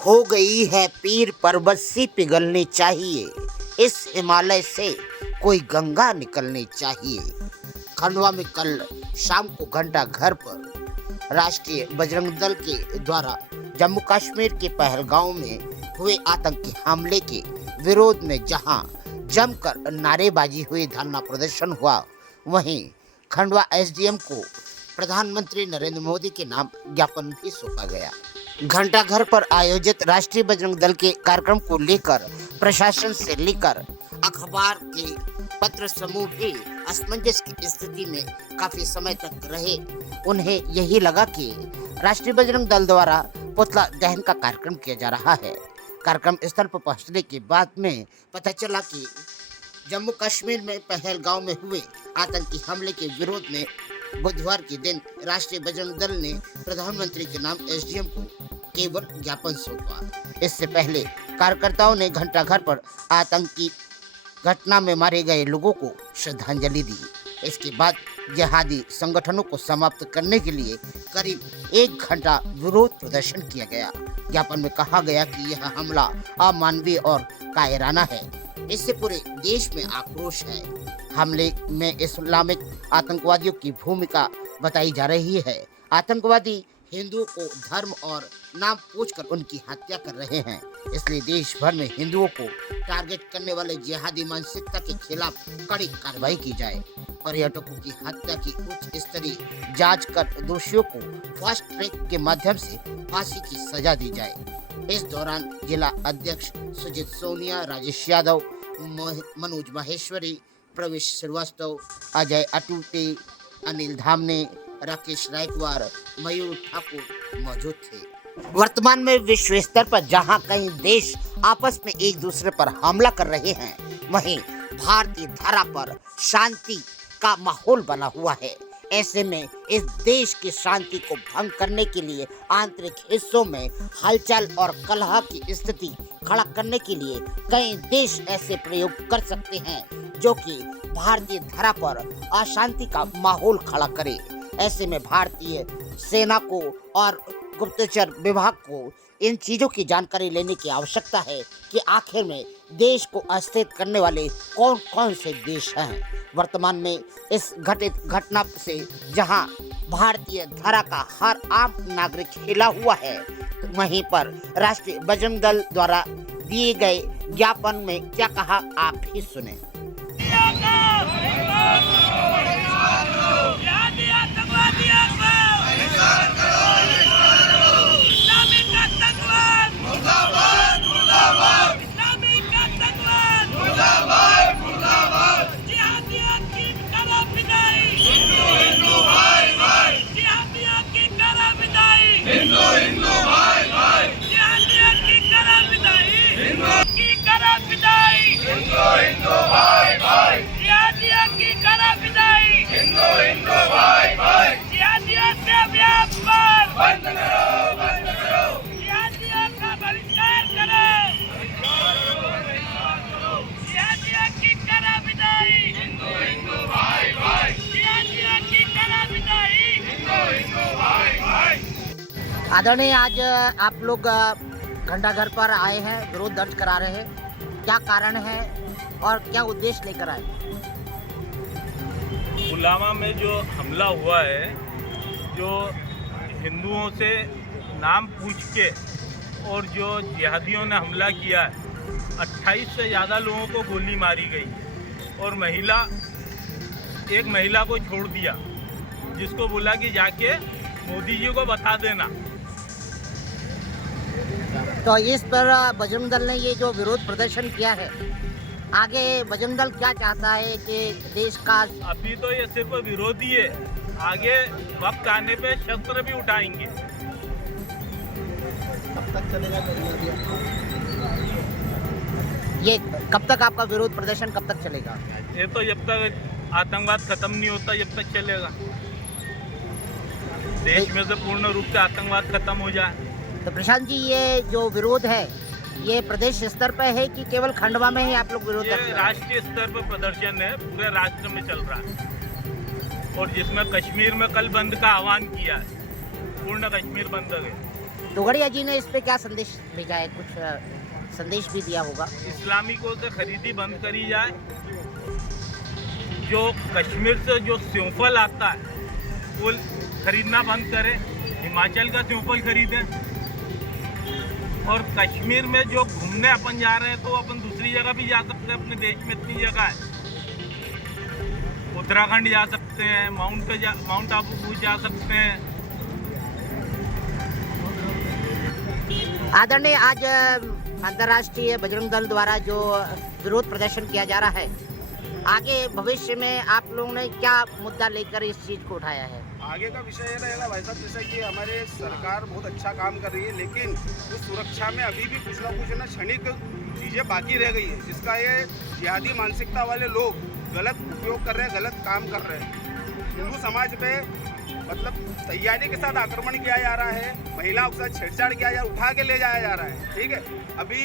हो गई है पीर पर्वत सी पिघलनी चाहिए, इस हिमालय से कोई गंगा निकलनी चाहिए। खंडवा में कल शाम को घंटा घर पर राष्ट्रीय बजरंग दल के द्वारा जम्मू कश्मीर के पहलगांव में हुए आतंकी हमले के विरोध में जहां जमकर नारेबाजी हुई, धरना प्रदर्शन हुआ, वहीं खंडवा एसडीएम को प्रधानमंत्री नरेंद्र मोदी के नाम ज्ञापन भी सौंपा गया। घंटा घर पर आयोजित राष्ट्रीय बजरंग दल के कार्यक्रम को लेकर प्रशासन से लेकर अखबार के पत्र समूह भी असमंजस की स्थिति में काफी समय तक रहे। उन्हें यही लगा कि राष्ट्रीय बजरंग दल द्वारा पुतला दहन का कार्यक्रम किया जा रहा है। कार्यक्रम स्थल पर पहुंचने के बाद में पता चला कि जम्मू कश्मीर में पहलगांव में हुए आतंकी हमले के विरोध में बुधवार के दिन राष्ट्रीय बजरंग दल ने प्रधानमंत्री के नाम एसडीएम को केवल ज्ञापन सौंपा। इससे पहले कार्यकर्ताओं ने घंटा घर पर आतंकी घटना में मारे गए लोगों को श्रद्धांजलि दी। इसके बाद जिहादी संगठनों को समाप्त करने के लिए करीब 1 घंटा विरोध प्रदर्शन किया गया। ज्ञापन में कहा गया कि यह हमला अमानवीय और कायराना है। इससे पूरे देश में आक्रोश है। हमले में इस्लामिक आतंकवादियों की भूमिका बताई जा रही है। आतंकवादी हिंदुओं को धर्म और नाम पूछकर उनकी हत्या कर रहे हैं, इसलिए देश भर में हिंदुओं को टारगेट करने वाले जिहादी मानसिकता के खिलाफ कड़ी कार्रवाई की जाए। पर्यटकों की हत्या की उच्च स्तरीय जांच कर दोषियों को फास्ट ट्रैक के माध्यम से फांसी की सजा दी जाए। इस दौरान जिला अध्यक्ष सुजीत सोनिया, राजेश यादव, मनोज माहेश्वरी, प्रवेश श्रीवास्तव, अजय अटूटे, अनिल धामने, राकेश रायकवार, मयूर ठाकुर मौजूद थे। वर्तमान में विश्व स्तर पर जहां कई देश आपस में एक दूसरे पर हमला कर रहे हैं, वहीं भारतीय धरा पर शांति का माहौल बना हुआ है। ऐसे में इस देश की शांति को भंग करने के लिए आंतरिक हिस्सों में हलचल और कलह की स्थिति खड़ा करने के लिए कई देश ऐसे प्रयोग कर सकते हैं जो कि भारतीय धरा पर अशांति का माहौल खड़ा करे। ऐसे में भारतीय सेना को और गुप्तचर विभाग को इन चीजों की जानकारी लेने की आवश्यकता है कि आखिर में देश को अस्थिर करने वाले कौन कौन से देश हैं। वर्तमान में इस घटित घटना से जहां भारतीय धरा का हर आम नागरिक हिला हुआ है, वहीं पर राष्ट्रीय बजरंग दल द्वारा दिए गए ज्ञापन में क्या कहा, आप ही सुने। आदरणीय, आज आप लोग घंटा घर पर आए हैं, विरोध दर्ज करा रहे हैं, क्या कारण है और क्या उद्देश्य लेकर आए? पुलवामा में जो हमला हुआ है, जो हिंदुओं से नाम पूछ के और जो जिहादियों ने हमला किया है, 28 से ज़्यादा लोगों को गोली मारी गई और एक महिला को छोड़ दिया, जिसको बोला कि जाके मोदी जी को बता देना। तो इस पर बजरंग दल ने ये जो विरोध प्रदर्शन किया है, आगे बजरंग दल क्या चाहता है कि देश का? अभी तो ये सिर्फ विरोधी है, आगे वक्त आने पे शस्त्र भी उठाएंगे। कब तक चलेगा? ये कब तक आपका विरोध प्रदर्शन कब तक चलेगा? ये तो जब तक आतंकवाद खत्म नहीं होता जब तक चलेगा। देश में से पूर्ण रूप से आतंकवाद खत्म हो जाए। तो प्रशांत जी, ये जो विरोध है ये प्रदेश स्तर पर है कि केवल खंडवा में ही आप लोग विरोध कर रहे हैं? राष्ट्रीय स्तर पर प्रदर्शन है, पूरे राष्ट्र में चल रहा है, और जिसमें कश्मीर में कल बंद का आह्वान किया है, पूर्ण कश्मीर बंद है। तोगड़िया जी ने इस पे क्या संदेश भेजा है? कुछ संदेश भी दिया होगा। इस्लामिकों से खरीदी बंद करी जाए। जो कश्मीर से जो स्योफल आता है वो खरीदना बंद करें, हिमाचल का स्योफल खरीदें। और कश्मीर में जो घूमने अपन जा रहे हैं तो अपन दूसरी जगह भी जा सकते हैं। अपने देश में इतनी जगह है, उत्तराखंड जा सकते हैं, माउंट आबू जा सकते हैं। आदरणीय, आज अंतर्राष्ट्रीय बजरंग दल द्वारा जो विरोध प्रदर्शन किया जा रहा है, आगे भविष्य में आप लोगों ने क्या मुद्दा लेकर इस चीज को उठाया है? आगे का विषय ये रहेगा भाई साहब, जैसा कि हमारे सरकार बहुत अच्छा काम कर रही है, लेकिन उस सुरक्षा में अभी भी कुछ ना कुछ क्षणिक चीज़ें बाकी रह गई है, जिसका ये जिहादी मानसिकता वाले लोग गलत उपयोग कर रहे हैं, गलत काम कर रहे हैं। हिंदू समाज पे मतलब तैयारी के साथ आक्रमण किया जा रहा है, महिलाओं के साथ छेड़छाड़ किया जा, उठा के ले जाया जा रहा है। ठीक है, अभी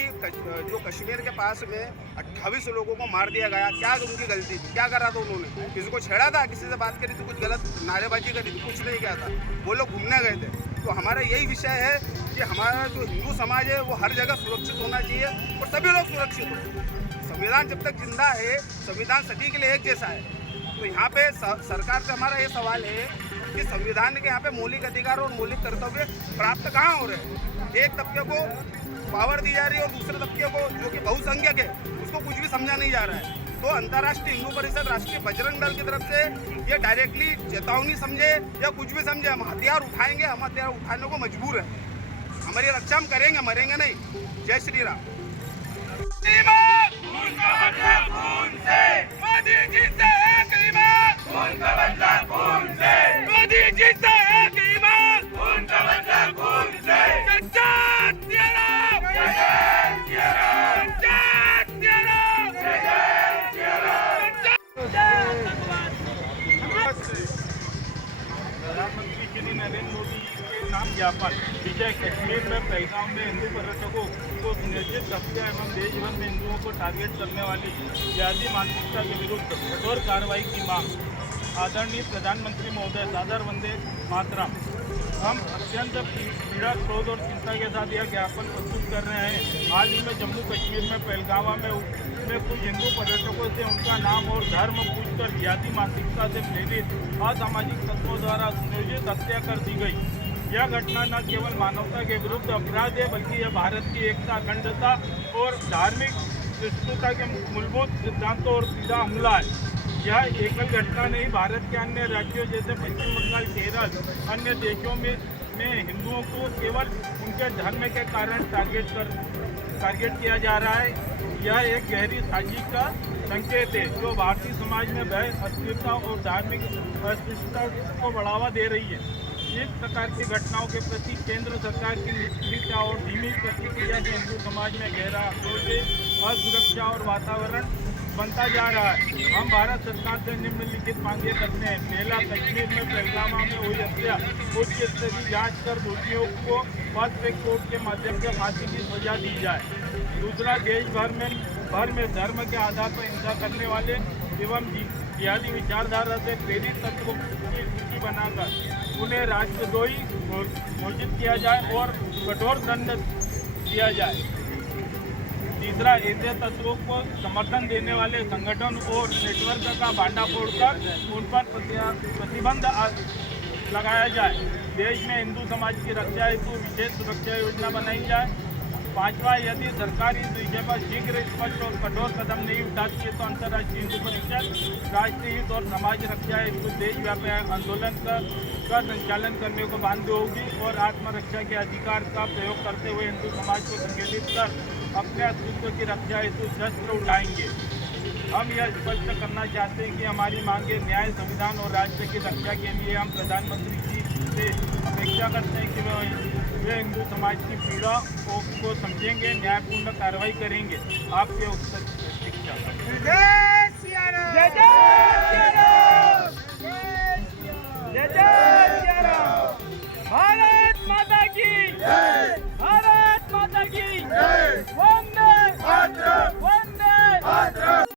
जो कश्मीर के पास में 28 लोगों को मार दिया गया, क्या उनकी गलती थी? क्या करा था उन्होंने? किसी को छेड़ा था, किसी से बात करी थी, कुछ गलत नारेबाजी करी थी? कुछ नहीं किया था, वो लोग घूमने गए थे। तो हमारा यही विषय है कि हमारा जो हिंदू समाज है वो हर जगह सुरक्षित होना चाहिए और सभी लोग सुरक्षित हो। संविधान जब तक जिंदा है, संविधान सभी के लिए एक जैसा है। तो यहाँ पे सरकार से हमारा ये सवाल है कि संविधान के यहाँ पे मौलिक अधिकार और मौलिक कर्तव्य प्राप्त कहाँ हो रहे हैं? एक तबके को पावर दी जा रही है और दूसरे तबके को, जो कि बहुसंख्यक है, उसको कुछ भी समझा नहीं जा रहा है। तो अंतर्राष्ट्रीय हिंदू परिषद, राष्ट्रीय बजरंग दल की तरफ से ये डायरेक्टली चेतावनी समझे या कुछ भी समझे, हम हथियार उठाएंगे, हम हथियार उठाने को मजबूर है। हमारी रक्षा हम करेंगे, मरेंगे नहीं। जय श्री राम। मोदी जी से एक ईमान, खून का बदला खून से। मोदी जी से एक ईमान, खून का बदला खून से। जय श्री राम, जय श्री राम, जय श्री राम, जय श्री राम। प्रधानमंत्री श्री नरेंद्र मोदी के नाम ज्ञापन विजय कश्मीर में पहलगाम में हिंदू पर्यटकों को सुनिश्चित हत्या एवं देश भर में हिंदुओं को टारगेट करने वाली जिहादी मानसिकता के विरुद्ध कठोर कार्रवाई की मांग। आदरणीय प्रधानमंत्री महोदय, सादर वंदे मातरम। हम अत्यंत पीड़ा, क्रोध और चिंता के साथ यह ज्ञापन प्रस्तुत कर रहे हैं। हाल ही में जम्मू कश्मीर में पहलगाम में कुछ हिंदू पर्यटकों से उनका नाम और धर्म पूछकर जिहादी मानसिकता से प्रेरित असामाजिक तत्वों द्वारा सुनियोजित हत्या कर दी गई। यह घटना न केवल मानवता के विरुद्ध अपराध है, बल्कि यह भारत की एकता, अखंडता और धार्मिक विस्तृतता के मूलभूत सिद्धांतों और सीधा हमला है। यह एकल घटना नहीं, भारत के अन्य राज्यों जैसे पश्चिम बंगाल, केरल, अन्य देशों में हिंदुओं को केवल उनके धर्म के कारण टारगेट किया जा रहा है। यह एक गहरी साजिश का संकेत है जो भारतीय समाज में भय, अस्थिरता और धार्मिक अस्पृश्यता को बढ़ावा दे रही है। इस प्रकार की घटनाओं के प्रति केंद्र सरकार की निष्क्रियता और धीमी प्रतिक्रिया से हिंदू समाज में गहरा आक्रोश, असुरक्षा और वातावरण बनता जा रहा है। हम भारत सरकार से निम्नलिखित मांगे करते हैं। पहला, कश्मीर में पहलगाम में हुई हत्या उच्च स्तरीय जांच कर दोषियों को फास्ट ट्रैक कोर्ट के माध्यम से फांसी की सजा दी जाए। दूसरा, देश भर में धर्म के आधार पर हिंसा करने वाले एवं जिहादी विचारधारा से प्रेरित तत्वों की सूची बनाकर उन्हें राष्ट्रद्रोही घोषित किया जाए और कठोर दंड दिया जाए। तीसरा, ऐसे तत्वों को समर्थन देने वाले संगठन और नेटवर्क का भांडाफोड़ कर उन पर प्रतिबंध लगाया जाए। देश में हिंदू समाज की रक्षा हेतु विशेष सुरक्षा योजना बनाई जाए। पांचवा, यदि सरकार इस विषय पर शीघ्र, स्पष्ट और कठोर कदम नहीं उठाती है तो अंतर्राष्ट्रीय हिंदू परिषद राष्ट्रीय हित और समाज रक्षा हेतु देशव्यापी आंदोलन का संचालन करने को बाध्य होगी और आत्मरक्षा के अधिकार का प्रयोग करते हुए हिंदू समाज को संगठित कर अपने अस्तित्व की रक्षा हेतु शस्त्र उठाएंगे। हम यह स्पष्ट करना चाहते हैं कि हमारी मांगे न्याय, संविधान और राष्ट्र की रक्षा के लिए हम प्रधानमंत्री जी से अपेक्षा करते हैं कि वे हिंदू समाज की पीड़ा को समझेंगे, न्यायपूर्ण कार्रवाई करेंगे। आपके उत्तर